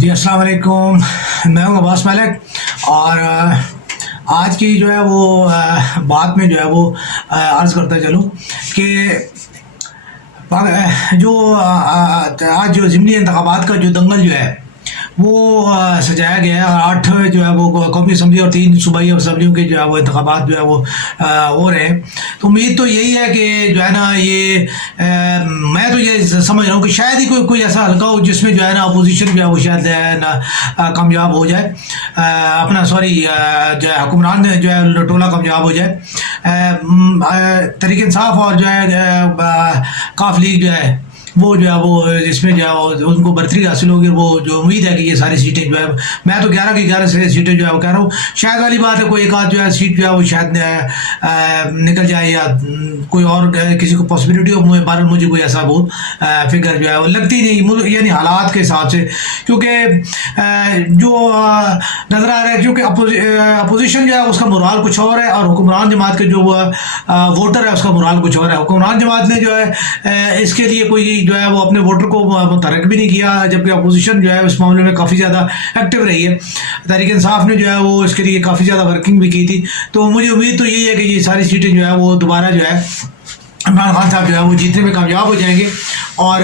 جی السلام علیکم. میں ہوں عباس ملک. اور آج کی جو ہے وہ بات میں جو ہے وہ عرض کرتا چلوں کہ جو آج جو ضمنی انتخابات کا جو دنگل جو ہے وہ سجایا گیا ہے. اور 8 جو ہے وہ قومی اسمبلی اور 3 صوبائی اسمبلیوں کے جو ہے وہ انتخابات جو ہے وہ ہو رہے ہیں. تو امید تو یہی ہے کہ جو ہے نا یہ میں تو یہ سمجھ رہا ہوں کہ شاید ہی کوئی ایسا حلقہ ہو جس میں جو ہے نا اپوزیشن جو ہے وہ شاید نا کامیاب ہو جائے. اپنا سوری جو ہے حکمران جو ہے ٹولہ کامیاب ہو جائے. تحریک انصاف اور جو ہے کاف لیگ جو ہے وہ جو ہے وہ اس میں جو ہے ان کو برتری حاصل ہوگی. وہ جو امید ہے کہ یہ ساری سیٹیں جو ہے میں تو 11 کی 11 سیٹیں جو ہے وہ کہہ رہا ہوں. شاید والی بات ہے کوئی ایک آدھ جو ہے سیٹ جو ہے وہ شاید نکل جائے یا کوئی اور کسی کو پاسبلٹی ہو. مجھے کوئی ایسا وہ فگر جو ہے وہ لگتی نہیں یعنی حالات کے حساب سے. کیونکہ جو نظر آ رہا ہے کیونکہ اپوزیشن جو ہے اس کا مورال کچھ اور ہے اور حکمران جماعت کے جو ووٹر ہے اس کا مورال کچھ اور ہے. حکمران جماعت نے جو ہے اس کے لیے کوئی جو ہے وہ اپنے ووٹر کو متحرک بھی نہیں کیا, جبکہ اپوزیشن جو ہے اس معاملے میں کافی زیادہ ایکٹیو رہی ہے. تحریک انصاف نے جو ہے وہ اس کے لیے کافی زیادہ ورکنگ بھی کی تھی. تو مجھے امید تو یہی ہے کہ یہ ساری سیٹیں جو ہے وہ دوبارہ جو ہے عمران خان صاحب جو ہے وہ جیتنے میں کامیاب ہو جائیں گے. اور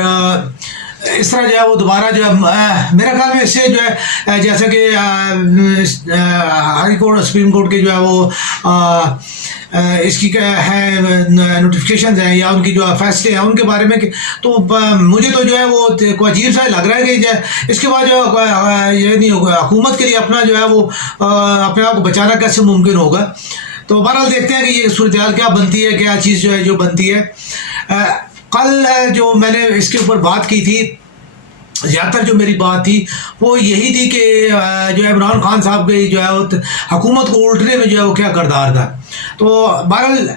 اس طرح جو ہے وہ دوبارہ جو ہے میرا خیال میں اس سے جو ہے جیسا کہ ہائی کورٹ سپریم کورٹ کے جو ہے وہ اس کی ہے نوٹیفکیشنز ہیں یا ان کی جو فیصلے ہیں ان کے بارے میں تو مجھے تو جو ہے وہ کوئی عجیب سا لگ رہا ہے کہ اس کے بعد جو یعنی حکومت کے لیے اپنا جو ہے وہ اپنے آپ کو بچانا کیسے ممکن ہوگا. تو بہرحال دیکھتے ہیں کہ یہ صورتحال کیا بنتی ہے, کیا چیز جو ہے جو بنتی ہے. کل جو میں نے اس کے اوپر بات کی تھی, زیادہ تر جو میری بات تھی وہ یہی تھی کہ جو عمران خان صاحب کے جو ہے حکومت کو الٹنے میں جو ہے وہ کیا کردار تھا. تو بہرحال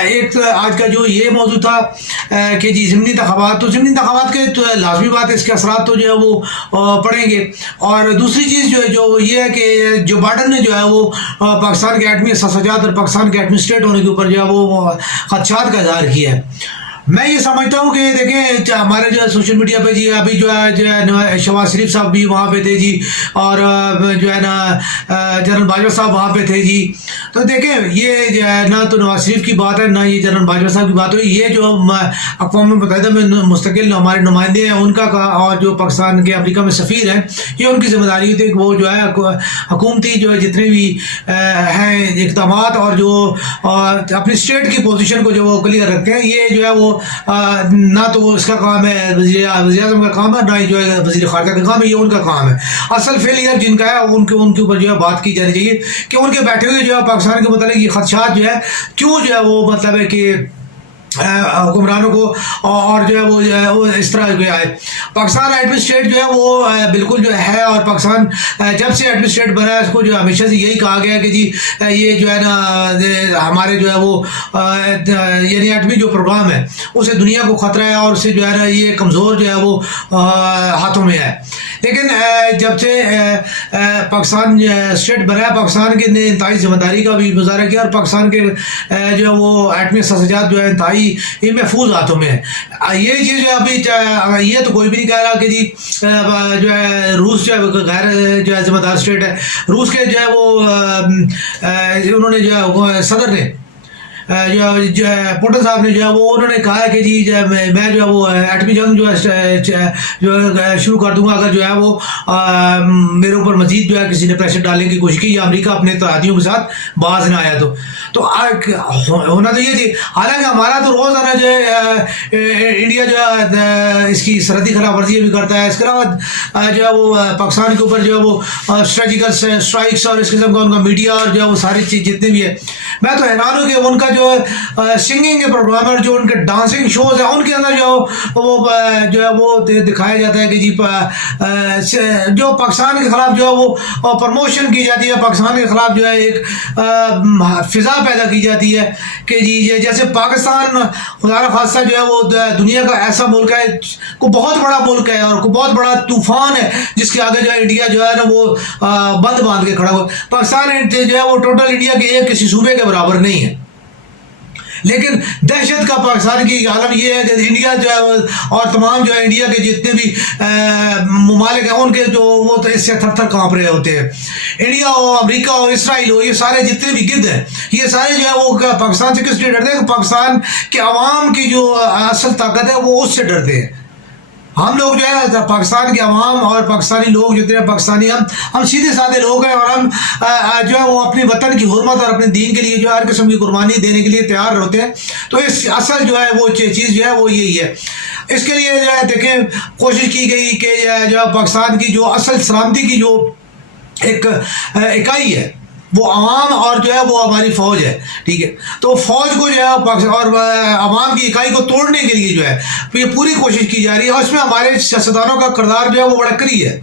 ایک آج کا جو یہ موضوع تھا کہ جی ضمنی انتخابات, تو ضمنی انتخابات کے تو لازمی بات ہے اس کے اثرات تو جو ہے وہ پڑیں گے. اور دوسری چیز جو ہے جو یہ ہے کہ جو بائیڈن نے جو ہے وہ پاکستان کے ایٹمی احساسات اور پاکستان کے ایٹمی اسٹیٹ ہونے کے اوپر جو ہے وہ خدشات کا اظہار کیا ہے. میں یہ سمجھتا ہوں کہ دیکھیں ہمارے جو ہے سوشل میڈیا پہ جی ابھی جو ہے شہباز شریف صاحب بھی وہاں پہ تھے جی, اور جو ہے نا جنرل باجوہ صاحب وہاں پہ تھے جی. تو دیکھیں یہ جو ہے نہ تو نواز شریف کی بات ہے نہ یہ جنرل باجوہ صاحب کی بات ہے. یہ جو اقوام متحدہ میں مستقل ہمارے نمائندے ہیں ان کا اور جو پاکستان کے امریکہ میں سفیر ہیں یہ ان کی ذمہ داری تھی کہ وہ جو ہے حکومتی جو ہے جتنے بھی ہیں اقدامات اور جو اپنی اسٹیٹ کی پوزیشن کو جو وہ کلیئر رکھتے ہیں. یہ جو ہے وہ نہ تو وہ اس کا کام ہے وزیر اعظم کا کام ہے نہ ہی جو ہے وزیر خارجہ کا کام ہے, یہ ان کا کام ہے. اصل فیلئر جن کا ہے ان کے اوپر جو ہے بات کی جانی چاہیے کہ ان کے بیٹھے ہوئے جو ہے پاکستان کے متعلق یہ خدشات جو ہے کیوں جو ہے وہ مطلب ہے کہ حکمرانوں کو اور جو ہے وہ اس طرح جو ہے پاکستان ایٹمی اسٹیٹ جو ہے وہ بالکل جو ہے. اور پاکستان جب سے ایٹمی اسٹیٹ بنا ہے اس کو جو ہمیشہ سے یہی کہا گیا ہے کہ جی یہ جو ہے نا ہمارے جو ہے وہ یعنی ایٹمی جو پروگرام ہے اسے دنیا کو خطرہ ہے اور اسے جو ہے نا یہ کمزور جو ہے وہ ہاتھوں میں ہے. لیکن جب سے پاکستان اسٹیٹ بنا ہے پاکستان کے نے انتہائی ذمہ داری کا بھی مظاہرہ کیا اور پاکستان کے جو ہے وہ ایٹمی احساسات جو ہے انتہائی یہ محفوظ ہاتھوں میں ہے. یہ چیز جو ہے ابھی یہ تو کوئی بھی نہیں کہہ رہا کہ جی جو ہے روس جو ہے غیر جو ہے ذمہ دار اسٹیٹ ہے. روس کے جو ہے وہ انہوں نے جو ہے صدر نے جو ہے پوٹن صاحب نے جو ہے وہ انہوں نے کہا ہے کہ جی میں جو ہے وہ ایٹمی جنگ جو ہے شروع کر دوں گا اگر جو ہے وہ میرے اوپر مزید جو ہے کسی نے پریشر ڈالنے کی کوشش کی یا امریکہ اپنے اتحادیوں کے ساتھ باز نہ آیا تو ہونا تو یہ تھی. حالانکہ ہمارا تو روزانہ جو ہے انڈیا جو ہے اس کی سرحدی خلاف ورزیاں بھی کرتا ہے. اس کے علاوہ جو ہے وہ پاکستان کے اوپر جو ہے وہ اسٹریٹجیکل اسٹرائکس اور اس قسم کا ان کا میڈیا اور جو ہے وہ ساری چیز جتنے بھی ہے. میں تو حیران ہوں کہ ان کا جو سنگنگ کے پروگرام اور جو ان کے ڈانسنگ شوز ہیں ان کے اندر جو ہے وہ دکھایا جاتا ہے کہ جی جو پاکستان کے خلاف جو ہے وہ پروموشن کی جاتی ہے, پاکستان کے خلاف جو ہے ایک فضا پیدا کی جاتی ہے کہ جی جیسے پاکستان خدا خاصہ جو ہے وہ دنیا کا ایسا ملک ہے کو بہت بڑا ملک ہے اور کو بہت بڑا طوفان ہے جس کے آگے جو ہے انڈیا جو ہے نا وہ بند باندھ کے کھڑا ہوا. پاکستان جو ہے وہ ٹوٹل انڈیا کے ایک کسی صوبے کے برابر نہیں ہے. لیکن دہشت کا پاکستان کی عالم یہ ہے کہ انڈیا جو ہے اور تمام جو ہے انڈیا کے جتنے بھی ممالک ہیں ان کے جو وہ تو اس سے تھر تھر کانپ رہے ہوتے ہیں. انڈیا ہو، امریکہ ہو، اسرائیل ہو، یہ سارے جتنے بھی گرد ہیں یہ سارے جو ہے وہ پاکستان سے کس لیے ڈرتے ہیں کہ پاکستان کے عوام کی جو اصل طاقت ہے وہ اس سے ڈرتے ہیں. ہم لوگ جو ہے پاکستان کے عوام اور پاکستانی لوگ جتنے پاکستانی ہم سیدھے سادے لوگ ہیں اور ہم جو ہے وہ اپنی وطن کی حرمت اور اپنے دین کے لیے جو ہر قسم کی قربانی دینے کے لیے تیار ہوتے ہیں. تو اس اصل جو ہے وہ چیز جو ہے وہ یہی ہے. اس کے لیے جو ہے دیکھیں کوشش کی گئی کہ جو ہے پاکستان کی جو اصل سلامتی کی جو ایک اکائی ہے وہ عوام اور جو ہے وہ ہماری فوج ہے. ٹھیک ہے، تو فوج کو جو ہے اور عوام کی اکائی کو توڑنے کے لیے جو ہے یہ پوری کوشش کی جا رہی ہے اور اس میں ہمارے سیاستدانوں کا کردار جو ہے وہ بڑا کری ہے.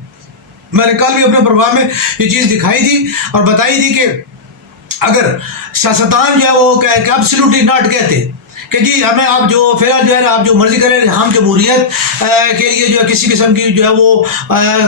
میں نے کل بھی اپنے پروگرام میں یہ چیز دکھائی تھی اور بتائی تھی کہ اگر سیاستدان جو ہے وہ ایبسلیوٹلی ناٹ کہتے کہ جی ہمیں آپ جو فی الحال جو ہے آپ جو مرضی کریں، ہم جمہوریت کے لیے جو ہے کسی قسم کی جو ہے وہ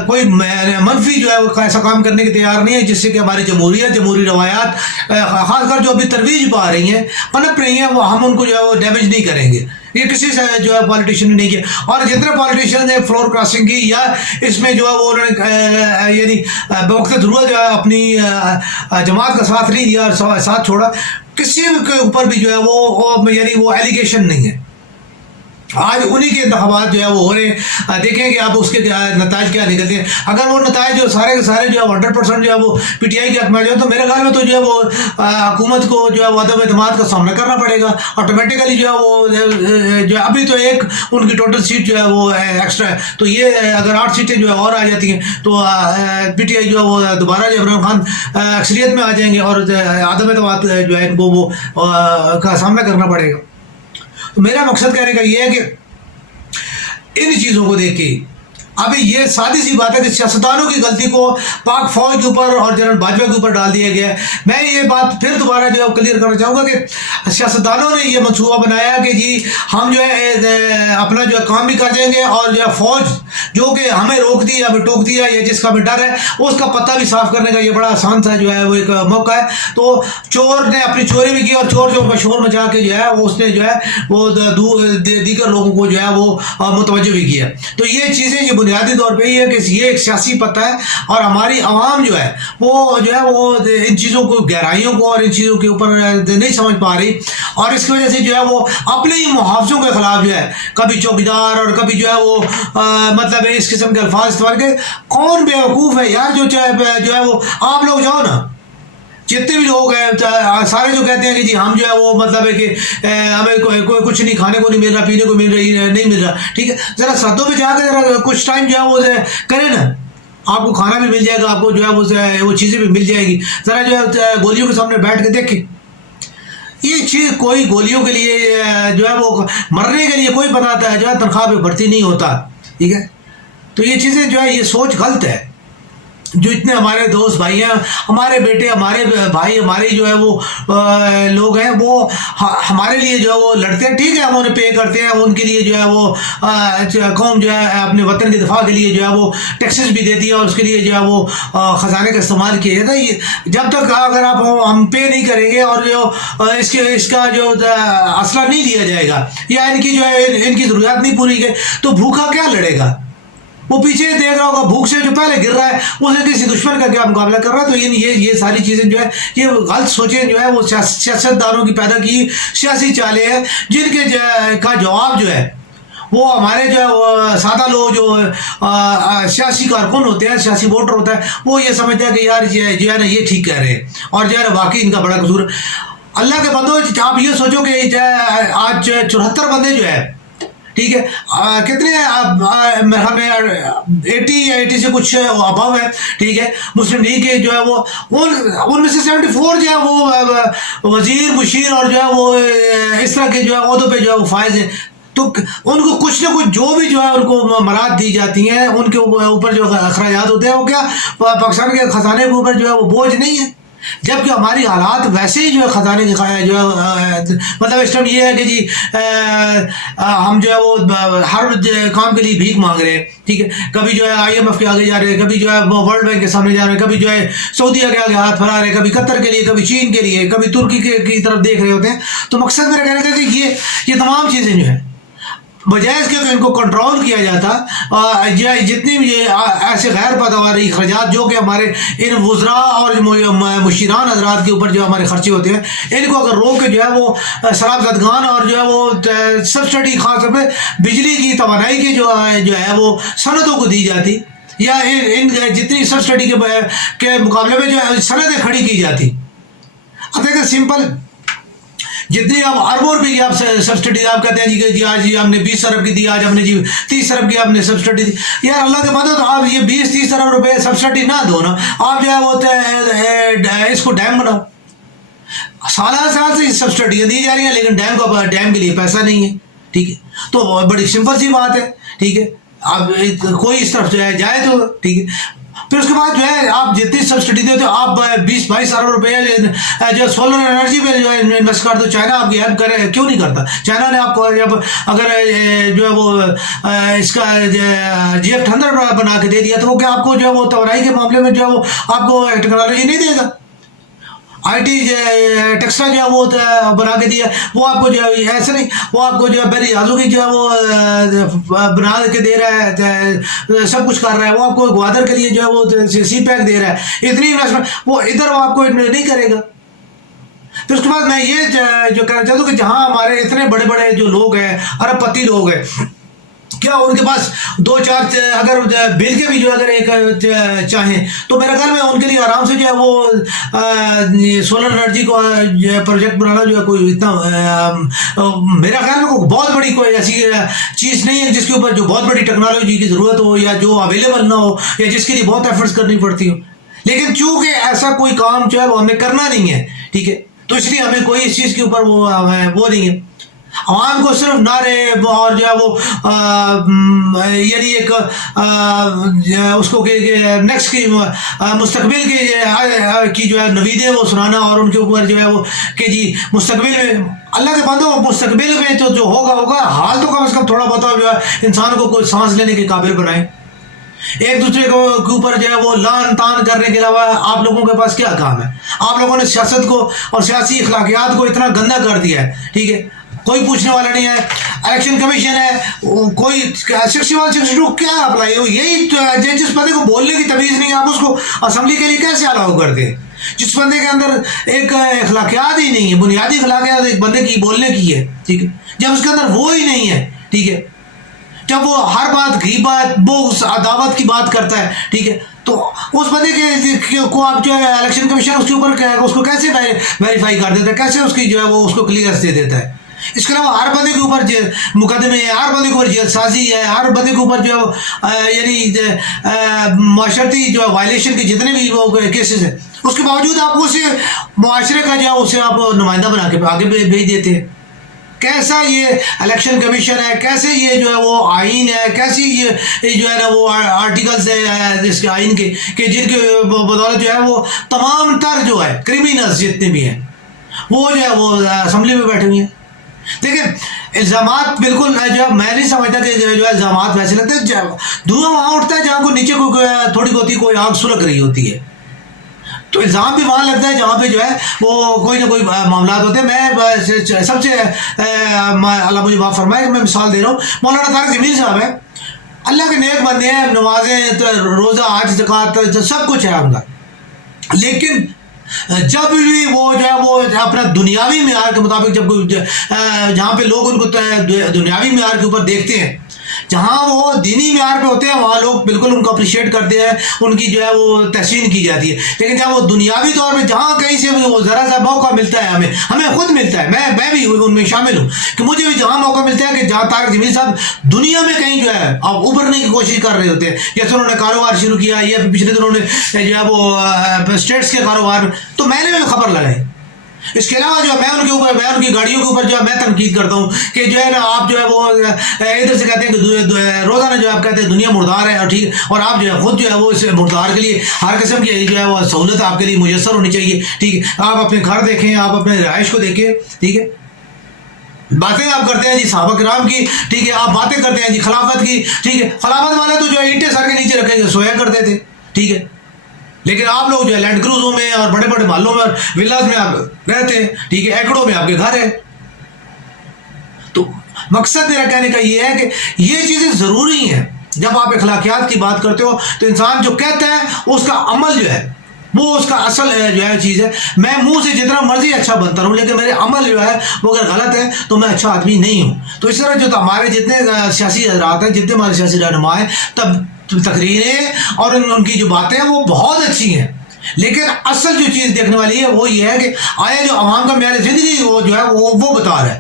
کوئی منفی جو ہے وہ ایسا کام کرنے کے تیار نہیں ہے جس سے کہ ہماری جمہوریت، جمہوری روایات خاص کر جو ابھی ترویج پا رہی ہیں، پنپ رہی ہیں، وہ ہم ان کو جو ہے وہ ڈیمیج نہیں کریں گے. یہ کسی سے جو ہے پالیٹیشین نے نہیں کیا. اور جتنے پالیٹیشین نے فلور کراسنگ کی یا اس میں جو ہے وہ انہوں نے یعنی بوقت ضرورت جو ہے اپنی جماعت کا ساتھ نہیں دیا اور ساتھ چھوڑا، کسی کے اوپر بھی جو ہے وہ یعنی وہ ایلیگیشن نہیں ہے. آج انہی کے انتخابات جو ہے وہ ہو رہے ہیں، دیکھیں کہ آپ اس کے نتائج کیا نکلتے ہیں. اگر وہ نتائج جو سارے کے سارے جو ہے 100% جو ہے وہ پی ٹی آئی کے حق میں جو ہے تو میرے خیال میں تو جو ہے وہ حکومت کو جو ہے وہ عدم اعتماد کا سامنا کرنا پڑے گا آٹومیٹیکلی. جو ہے وہ جو ہے ابھی تو ایک ان کی ٹوٹل سیٹ جو ہے وہ ایکسٹرا ہے، تو یہ اگر 8 سیٹیں جو ہے اور آ جاتی ہیں تو پی ٹی آئی جو ہے وہ دوبارہ جو عمران خان اکثریت میں آ جائیں گے اور عدم اعتماد جو ہے ان کو وہ کا سامنا کرنا پڑے گا. تو میرا مقصد کہنے کا یہ ہے کہ ان چیزوں کو دیکھ کے ابھی یہ سادی سی بات ہے کہ سیاستدانوں کی غلطی کو پاک فوج کے اوپر اور جنرل باجوہ کے اوپر ڈال دیا گیا ہے. میں یہ بات پھر دوبارہ جو ہے کلیئر کرنا چاہوں گا کہ سیاستدانوں نے یہ منصوبہ بنایا کہ جی ہم جو ہے اپنا جو ہے کام بھی کر جائیں گے اور جو ہے فوج جو کہ ہمیں روکتی ہے، ہمیں ٹوکتی ہے یا جس کا ہمیں ڈر ہے اس کا پتہ بھی صاف کرنے کا یہ بڑا آسان تھا جو ہے وہ ایک موقع ہے. تو چور نے اپنی چوری بھی کی اور چور جو شور مچا کے جو ہے وہ اس نے جو ہے وہ دیگر لوگوں کو جو ہے وہ متوجہ بھی کیا. تو یہ چیزیں یہ بنیادی طور پہ یہ ہے کہ یہ ایک سیاسی پتہ ہے اور ہماری عوام جو ہے وہ ان چیزوں کو گہرائیوں کو اور ان چیزوں کے اوپر نہیں سمجھ پا رہی اور اس کی وجہ سے جو ہے وہ اپنے ہی محافظوں کے خلاف جو ہے کبھی چوکیدار اور کبھی جو ہے وہ مطلب اس قسم کے الفاظ استعمال کے. کون بیوقوف ہے یار جو ہے وہ آپ لوگ جاؤ نا، جتنے بھی لوگ ہیں سارے جو کہتے ہیں کہ جی ہم جو ہے وہ مطلب ہے کہ ہمیں کوئی کچھ نہیں، کھانے کو نہیں مل رہا، پینے کو نہیں مل رہا. ٹھیک ہے، ذرا سردوں میں جا کے ذرا کچھ ٹائم جو ہے وہ کریں نا، آپ کو کھانا بھی مل جائے گا، آپ کو جو ہے وہ چیزیں بھی مل جائے گی. ذرا جو ہے گولیوں کے سامنے بیٹھ کے دیکھیں. یہ چیز کوئی گولیوں کے لیے جو ہے وہ مرنے کے لیے کوئی بناتا ہے جو ہے تنخواہ پہ بھرتی نہیں ہوتا. ٹھیک ہے، تو یہ چیزیں جو ہے یہ سوچ غلط ہے. جو اتنے ہمارے دوست بھائی ہیں، ہمارے بیٹے، ہمارے بھائی، ہمارے جو ہے وہ لوگ ہیں وہ ہمارے لیے جو ہے وہ لڑتے ہیں. ٹھیک ہے، ہم انہیں پے کرتے ہیں، ان کے لیے جو ہے وہ قوم جو ہے اپنے وطن کے دفاع کے لیے جو ہے وہ ٹیکسز بھی دیتی ہے اور اس کے لیے جو ہے وہ خزانے کا استعمال کیا جاتا ہے. جب تک اگر آپ ہم پے نہیں کریں گے اور جو اس کا جو اصلہ نہیں دیا جائے گا یا ان کی جو ہے ان کی ضروریات نہیں پوری گئی تو بھوکا کیا لڑے گا؟ وہ پیچھے دیکھ رہا ہوگا بھوک سے جو پہلے گر رہا ہے اسے کسی دشمن کا کیا مقابلہ کر رہا ہے. تو یہ ساری چیزیں جو ہے یہ غلط سوچیں جو ہے وہ سیاستدانوں کی پیدا کی سیاسی چالیں ہیں جن کے کا جواب جو ہے وہ ہمارے جو ہے وہ سادہ لوگ جو سیاسی کارکن ہوتے ہیں، سیاسی ووٹر ہوتا ہے، وہ یہ سمجھتا ہے کہ یار جو ہے نا یہ ٹھیک کہہ رہے ہیں اور جو ہے نا واقعی ان کا بڑا قصور. اللہ کے بندو آپ یہ سوچو کہ آج 74 بندے جو ہے، ٹھیک ہے، کتنے ہمیں 80 سے کچھ ابو ہے، ٹھیک ہے، مسلم لیگ کے جو ہے وہ ان میں سے 74 جو ہے وہ وزیر، مشیر اور جو ہے وہ اس طرح کے جو ہے عہدوں پہ جو ہے وہ فائز ہیں. تو ان کو کچھ نہ کچھ جو بھی جو ہے ان کو مراد دی جاتی ہیں، ان کے اوپر جو اخراجات ہوتے ہیں وہ کیا پاکستان کے خزانے کے اوپر جو ہے وہ بوجھ نہیں ہے. جبکہ ہماری حالات ویسے ہی جو ہے خزانے کی جو ہے مطلب اس ٹائم یہ ہے کہ جی ہم جو ہے وہ ہر کام کے لیے بھیک مانگ رہے ہیں، ٹھیک ہے، کبھی جو ہے IMF کے آگے جا رہے ہیں، کبھی جو ہے وہ ورلڈ بینک کے سامنے جا رہے ہیں، کبھی جو ہے سعودیہ کے آگے ہاتھ پھیلا رہے ہیں، کبھی قطر کے لیے، کبھی چین کے لیے، کبھی ترکی کی طرف دیکھ رہے ہوتے ہیں. تو مقصد میرا کہنے کا کہ یہ تمام چیزیں جو ہیں بجائے اس کے کہ ان کو کنٹرول کیا جاتا، جتنی بھی ایسے غیر پائیداری اخراجات جو کہ ہمارے ان وزراء اور مشیران حضرات کے اوپر جو ہمارے خرچے ہوتے ہیں، ان کو اگر روک کے جو ہے وہ شراب زدگان اور جو ہے وہ سبسڈی خاص طور پہ بجلی کی توانائی کی جو ہے وہ صنعتوں کو دی جاتی، یا ان جتنی سبسڈی کے مقابلے میں جو ہے صنعتیں کھڑی کی جاتی. اب دیکھیں سمپل، جتنی آپ اربوں روپے کی آپ سبسڈی آپ کہتے ہیں جی آج ہم نے 20 ارب کی دی، آج ہم نے جی 30 ارب کی آپ نے سبسڈی دی. یار اللہ کے بندو، تو آپ یہ 20-30 ارب روپے سبسڈی نہ دو نا، آپ جو ہے وہ اس کو ڈیم بناؤ. سالہ سال سے سبسڈیاں دی جا رہی ہیں لیکن ڈیم کے لیے پیسہ نہیں ہے، ٹھیک ہے. تو بڑی سمپل سی بات ہے، ٹھیک ہے. اب کوئی اس طرف جو ہے جائے تو ٹھیک ہے. پھر اس کے بعد جو ہے آپ جتنی سبسڈی دیتے ہو، آپ 20-22 ارب روپے جو سولر انرجی پہ جو ہے انویسٹ کر دو. چائنا آپ کی ہیلپ کرے، کیوں نہیں کرتا؟ چائنا نے آپ کو جب اگر جو ہے وہ اس کا GF100 بنا کے دے دیا تو وہ کیا آپ کو جو ہے وہ توانائی کے معاملے میں جو ہے وہ آپ کو ٹیکنالوجی نہیں دے گا؟ IT ٹیکسٹا جو ہے وہ بنا کے دیا، وہ آپ کو جو ہے ایسے نہیں، وہ آپ کو جو ہے بری آزو کی جو ہے وہ بنا کے دے رہا ہے، سب کچھ کر رہا ہے. وہ آپ کو گوادر کے لیے جو ہے وہ سی پیک دے رہا ہے، اتنی انویسٹمنٹ وہ ادھر وہ آپ کو نہیں کرے گا. پھر اس کے بعد میں یہ جو کہنا چاہتا ہوں کہ جہاں ہمارے اتنے بڑے بڑے جو لوگ ہیں، ارب پتی لوگ ہیں، کیا ان کے پاس 2-4 اگر بل کے بھی جو اگر ایک چاہیں تو میرا خیال میں ان کے لیے آرام سے جو ہے وہ سولر انرجی کو پروجیکٹ بنانا جو ہے کوئی اتنا میرا خیال میں کوئی بہت بڑی کوئی ایسی چیز نہیں ہے جس کے اوپر جو بہت بڑی ٹیکنالوجی کی ضرورت ہو، یا جو اویلیبل نہ ہو، یا جس کے لیے بہت ایفرٹس کرنی پڑتی ہو. لیکن چونکہ ایسا کوئی کام جو ہے وہ ہمیں کرنا نہیں ہے، ٹھیک ہے، تو اس لیے ہمیں کوئی اس چیز کے اوپر وہ نہیں ہے. عوام کو صرف نعرے اور جو ہے وہ یعنی ایک اس کو نیکسٹ کی مستقبل کی جو ہے نویدیں وہ سنانا، اور ان کے اوپر جو ہے وہ کہ جی مستقبل میں اللہ کے بندو مستقبل میں تو جو ہوگا حال تو کم از کم تھوڑا بہت جو ہے انسان کو کوئی سانس لینے کے قابل بنائیں. ایک دوسرے کے اوپر جو ہے وہ لان تان کرنے کے علاوہ آپ لوگوں کے پاس کیا کام ہے؟ آپ لوگوں نے سیاست کو اور سیاسی اخلاقیات کو اتنا گندا کر دیا ہے، ٹھیک ہے، کوئی پوچھنے والا نہیں ہے. الیکشن کمیشن ہے، کوئی 61-62 کیا اپلائی ہو، یہی جس بندے کو بولنے کی تمیز نہیں، آپ اس کو اسمبلی کے لیے کیسے الاؤ کرتے ہیں؟ جس بندے کے اندر ایک اخلاقیات ہی نہیں ہے، بنیادی اخلاقیات ایک بندے کی بولنے کی ہے، ٹھیک ہے، جب اس کے اندر وہ ہی نہیں ہے، ٹھیک ہے، جب وہ ہر بات غیبت بغض عداوت کی بات کرتا ہے، ٹھیک ہے، تو اس بندے کو آپ جو ہے الیکشن کمیشن اس کے اوپر اس کو کیسے ویریفائی کر دیتا ہے، کیسے اس کی جو ہے وہ اس کو کلیئرنس دے دیتا ہے؟ اس کے علاوہ ہر بندے کے اوپر مقدمے ہیں، ہر بندے کے اوپر جیل سازی ہے، ہر بندے کے اوپر جو یعنی معاشرتی جو وائلیشن کے جتنے بھی وہ کیسز ہیں، اس کے باوجود آپ اسے معاشرے کا جو ہے اسے آپ نمائندہ بنا کے آگے بھیج دیتے ہیں. کیسا یہ الیکشن کمیشن ہے، کیسے یہ جو ہے وہ آئین ہے، کیسی یہ جو ہے نا وہ آرٹیکلز ہے اس کے آئین کے کہ جن کے بدولت جو ہے وہ تمام تر جو ہے کرمینلز جتنے بھی ہیں وہ جو ہے وہ اسمبلی میں بیٹھے ہوئے ہیں. لیکن الزامات بالکل جو ہے میں نہیں سمجھتا کہ جو ہے الزامات ویسے لگتے ہیں، دھواں وہاں اٹھتا ہے جہاں کو نیچے کو تھوڑی بہت کوئی آگ سلگ رہی ہوتی ہے، تو الزام بھی وہاں لگتا ہے جہاں پہ جو ہے وہ کوئی نہ کوئی معاملات ہوتے ہیں. میں سب سے اللہ مجھے معاف فرمائے کہ میں مثال دے رہا ہوں، مولانا طارق جمیل صاحب ہیں، اللہ کے نیک بندے ہیں، نمازیں، روزہ، حج، زکوٰۃ سب کچھ ہے ان کا، لیکن جب بھی وہ جو ہے وہ اپنا دنیاوی معیار کے مطابق جب جہاں پہ لوگ ان کو دنیاوی معیار کے اوپر دیکھتے ہیں، جہاں وہ دینی معیار پہ ہوتے ہیں وہاں لوگ بالکل ان کو اپریشیٹ کرتے ہیں، ان کی جو ہے وہ تحسین کی جاتی ہے. لیکن جب وہ دنیاوی طور پہ جہاں کہیں سے وہ ذرا سا موقع ملتا ہے، ہمیں خود ملتا ہے، میں بھی ان میں شامل ہوں کہ مجھے بھی جہاں موقع ملتا ہے کہ جہاں طارق جمیل صاحب دنیا میں کہیں جو ہے اب ابھرنے کی کوشش کر رہے ہوتے ہیں، جیسے انہوں نے کاروبار شروع کیا یا پچھلے دنوں نے جو ہے وہ اسٹیٹس کے کاروبار، تو میں نے بھی خبر لگائی اس کے علاوہ جو ہے میں ان کی گاڑیوں کے اوپر جو ہے میں تنقید کرتا ہوں کہ جو ہے نا آپ جو ہے وہ ادھر سے کہتے ہیں کہ روزانہ جو آپ کہتے ہیں دنیا مردار ہے، اور ٹھیک، اور آپ جو ہے خود جو ہے وہ اس مردار کے لیے ہر قسم کی جو ہے وہ سہولت آپ کے لیے میسر ہونی چاہیے، ٹھیک ہے، آپ اپنے گھر دیکھیں، آپ اپنے رہائش کو دیکھیں، ٹھیک ہے، باتیں آپ کرتے ہیں جی صحابہ کرام کی، ٹھیک ہے، آپ باتیں کرتے ہیں جی خلافت کی، ٹھیک ہے، خلافت والے تو جو ہے اینٹیں سر کے نیچے رکھے کے سویا کرتے تھے، ٹھیک ہے، لیکن آپ لوگ جو ہے لینڈ کروزوں میں اور بڑے بڑے محلوں میں اور ولاز میں آپ رہتے ہیں، ٹھیک ہے، ایکڑوں میں آپ کے گھر ہے. تو مقصد میرا کہنے کا یہ ہے کہ یہ چیزیں ضروری ہیں. جب آپ اخلاقیات کی بات کرتے ہو تو انسان جو کہتا ہے اس کا عمل جو ہے وہ اس کا اصل جو ہے چیز ہے. میں منہ سے جتنا مرضی اچھا بنتا رہوں لیکن میرے عمل جو ہے وہ اگر غلط ہے تو میں اچھا آدمی نہیں ہوں. تو اس طرح جو ہمارے جتنے سیاسی حضرات ہیں، جتنے ہمارے سیاسی رہنما ہیں، تب تقریریں اور ان کی جو باتیں ہیں وہ بہت اچھی ہیں، لیکن اصل جو چیز دیکھنے والی ہے وہ یہ ہے کہ آیا جو عوام کا معیار زندگی وہ جو ہے وہ بتا رہا ہے.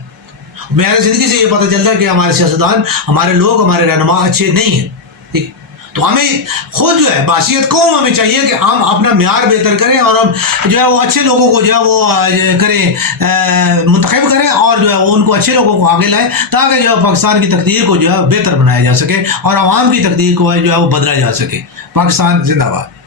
معیار زندگی سے یہ پتہ چلتا ہے کہ ہمارے سیاستدان، ہمارے لوگ، ہمارے رہنما اچھے نہیں ہیں. ٹھیک، تو ہمیں خود جو ہے بحیثیت قوم ہمیں چاہیے کہ ہم اپنا معیار بہتر کریں اور ہم جو ہے وہ اچھے لوگوں کو جو ہے وہ کریں، منتخب کریں اور جو ہے وہ ان کو اچھے لوگوں کو آگے لائیں تاکہ جو ہے پاکستان کی تقدیر کو جو ہے بہتر بنایا جا سکے اور عوام کی تقدیر کو جو ہے وہ بدلا جا سکے. پاکستان زندہ باد.